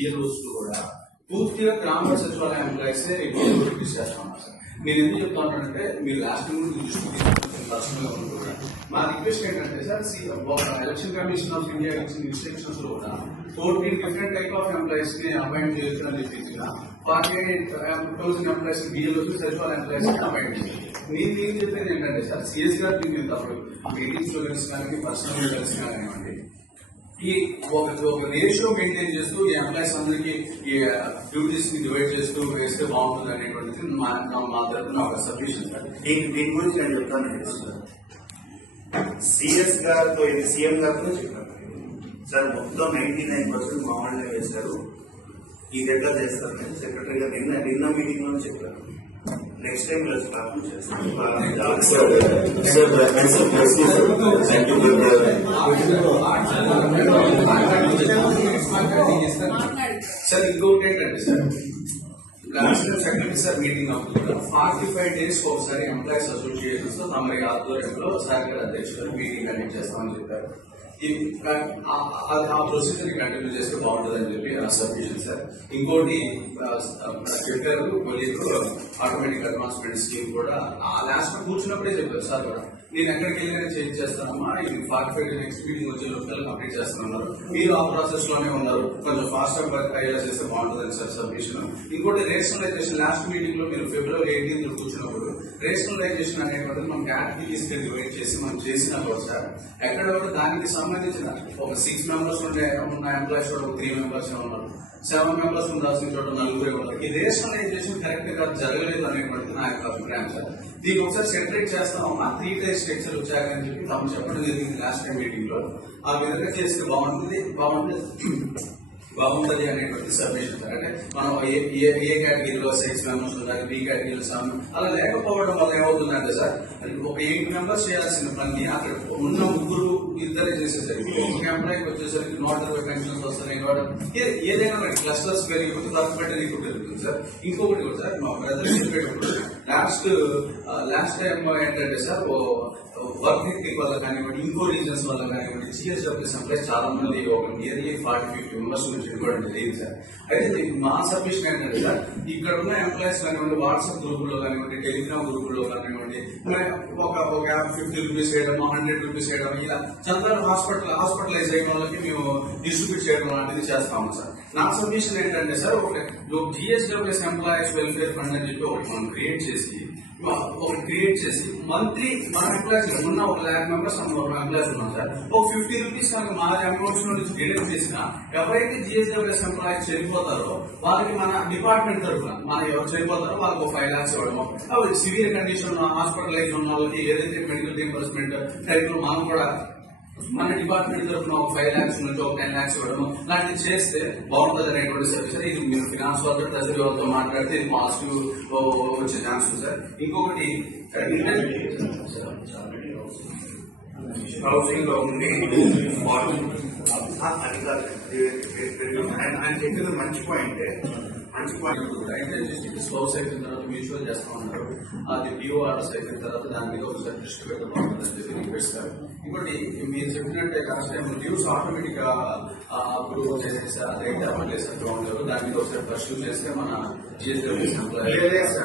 ఈ రోజు కూడా పూర్తిగా గ్రామ సచివాలయ ఎంప్లాయీస్ రిక్వెస్ట్ చేస్తా ఉన్నారు సార్. నేను ఎందుకు చెప్తా ఉన్నానంటే మీరు లాస్ట్ మా రిక్వెస్ట్ ఏంటంటే sir election commission of India ఇచ్చిన ఇన్స్ట్రక్షన్స్ లో కూడా 14 డిఫరెంట్ టైప్ ఆఫ్ ఎంప్లాయీస్ ని అపాయింట్ చేయాలని చెప్పి 48,000 ఎంప్లాయీస్ బిఎల్ఓ సచివాలయ ఎంప్లాయీస్ ని అపాయింట్ చేయాలి. నేను ఏం చెప్పేది ఏంటంటే సార్ సిఎస్ గారు దీన్ని తప్పుడు మీటింగ్స్ లో కలిసి కానీ పర్సనల్ గా కలిసి కానివ్వండి ఈ ఒక రేషియో మెయింటైన్ చేస్తూ ఈ ఎంప్లాయీస్ అందరికీ ఈ డ్యూటీస్ ని డివైడ్ చేస్తూ వేస్తే బాగుంటుంది అనేటువంటిది మా తరఫున ఒక సబ్మిషన్ సార్. దీని గురించి నేను చెప్తాను సిఎస్ గారితో ఇది సీఎం గారితో చెప్పాను సార్. మొత్తం 99% మా వాళ్ళే వేశారు. ఈ దగ్గర చేస్తారు సెక్రటరీ గారు నిన్న మీటింగ్ లో చెప్పారు. నెక్స్ట్ టైం ప్రాబ్లం చేస్తాను. సార్ ఇంకొకటి ఏంటంటే sir last time secretary sir meeting అవుతుంది 45 days ఒకసారి ఎంప్లాయీస్ అసోసియేషన్స్ తో తమరి ఆధ్వర్యంలో సార్ గారి అధ్యక్షులు మీటింగ్ కండక్ట్ చేస్తామని చెప్పారు. ఆ ప్రొసీజర్ కంటిన్యూ చేస్తే బాగుంటుందని చెప్పి సబ్మిషన్ సార్. ఇంకోటి చెప్పారు కొలీగ్ ఆటోమేటిక్ అడ్వాన్స్మెంట్ స్కీమ్ కూడా లాస్ట్ కూర్చున్నప్పుడే చెప్పారు సార్ కూడా నేను ఎక్కడికి వెళ్ళినా చేంజ్ చేస్తానమ్మా ఇది 45 days నెక్స్ట్ మీటింగ్ వచ్చే లోపల కంప్లీట్ చేస్తున్నారు. మీరు ఆ ప్రాసెస్ లోనే ఉన్నారు. కొంచెం ఫాస్ట్ గా అయ్యేలా చేస్తే బాగుంటుందని సార్ సబ్మిషన్. ఇంకోటి రేషనలైజేషన్ లాస్ట్ మీటింగ్ లో మీరు February 18 కూర్చున్నప్పుడు రేషనలైజేషన్ అనేటువంటిది మనం కేటగిరీస్ గా డివైడ్ చేసి మనం చేసినా కూడా సార్ ఎక్కడ కూడా దానికి సంబంధించిన ఒక 6 members ఉన్న ఎంప్లాయీస్ కూడా 3 members ఉన్నారు. 7 members ఉండాల్సిన చోట 4 ఉన్నారు. ఈ రేషనలైజేషన్ కరెక్ట్ గా జరగలేదు అనేటువంటిది నా యొక్క అభిప్రాయం సార్. దీన్ని ఒకసారి సెపరేట్ చేస్తామమ్మా 3 days స్ట్రక్చర్ వచ్చాకని చెప్పి తమ చెప్పడం జరిగింది లాస్ట్ టైం మీటింగ్ లో. ఆ విధంగా చేస్తే బాగుంటుంది అనేటువంటి సబ్మిషన్ సార్. అంటే మనం ఏ కేటగిరీలో 6 members ఉండాలి, బి కేటగిరీలో 7 అలా లేకపోవడం వల్ల ఏమవుతుందంటే సార్ ఒక 8 members చేయాల్సిన పని అక్కడ ఉన్న 2 చేసేసరికి ఒక ఎంప్లాయీకి వచ్చేసరికి 120 పెన్షన్స్ వస్తున్నాయి. ఏదైనా క్లస్టర్స్ పెరిగిపోతే తప్పబెట్టేది కూడా జరుగుతుంది సార్. ఇంకొకటి కూడా సార్ మా ప్రజలు చెప్పేటప్పుడు లాస్ట్ టైం ఏంటంటే సార్ వర్క్ ఎథిక్ వల్ల కానివ్వండి ఇంకో రీజన్స్ వల్ల కానివ్వండి సిఎస్డబ్ల్యూఎస్ ఎంప్లాయీస్ చాలా మంది ఒక నియర్లీ 40-50 members నుంచి ఇవ్వడం జరిగింది సార్. అయితే మా సబ్మిషన్ ఏంటంటే సార్ ఇక్కడ ఉన్న ఎంప్లాయీస్ కానివ్వండి వాట్సాప్ గ్రూపుల్లో కానివ్వండి టెలిగ్రామ్ గ్రూపుల్లో కానివ్వండి ఒక 50 రూపీస్ వేయడం 100 రూపీస్ వేయడం ఇలా చంద్ర హాస్పిటలైజ్ అయిన వాళ్ళకి మేము డిస్ట్రిబ్యూట్ చేయడం లాంటిది చేస్తాము సార్. నా సబ్మిషన్ ఏంటంటే సార్ ఒక జిఎస్డబ్ల్యూఎస్ ఎంప్లాయీస్ వెల్ఫేర్ ఫండ్ అని చెప్పి ఒకటి మనం క్రియేట్ చేసి మంత్లీ మన ఎంప్లాయీస్ ఉన్న 1,00,000 members ఎంప్లాయీస్ ఉన్నాం సార్. ఒక 50 రూపీస్ కనుక మన అకౌంట్స్ నుంచి డిడక్ట్ చేసినా ఎవరైతే జిఎస్డబ్ల్యూఎస్ ఎంప్లాయీస్ చనిపోతారో వాళ్ళకి మన డిపార్ట్మెంట్ తరఫున ఎవరు చనిపోతారో వాళ్ళకి ఒక 5 lakhs ఇవ్వడము, సివియర్ కండిషన్ హాస్పిటలైజ్ ఉన్న వాళ్ళకి ఏదైతే మెడికల్ రీయింబర్స్మెంట్ టైప్ మనం కూడా మన డిపార్ట్మెంట్ తరఫున ఒక 5 lakhs నుంచి ఒక 10 lakhs ఇవ్వడము లాంటివి చేస్తే బాగుంటుంది అనేటువంటి సర్వీస్. ఇది మీరు ఫినాన్స్ వాళ్ళతో ట్రెజరీ వాళ్ళతో మాట్లాడితే ఇది పాజిటివ్ వచ్చే ఛాన్స్ ఉంది సార్. ఇంకొకటి హౌసింగ్ లో ఉండి ఆయన చెప్పింది మంచి పాయింట్ స్పౌస్ అయిపోయిన తర్వాత మ్యూచువల్ చేస్తా ఉన్నారు. అది పిఓఆర్ఎస్ అయిపోయిన తర్వాత దాని మీద ఒకసారి దృష్టి పెట్టబోతుందని చెప్పి రిక్వెస్ట్. ఇంకోటి మీరు చెప్పినట్టే లాస్ట్ టైం డ్యూస్ ఆటోమేటిక్ గా అప్రూవ్ చేసేసి అదైతే అవ్వలేదు సార్ గ్రౌండ్ లెవెల్. దాని మీద ఒకసారి పర్సూ చేస్తే మన జిఎస్డబ్ల్యూఎస్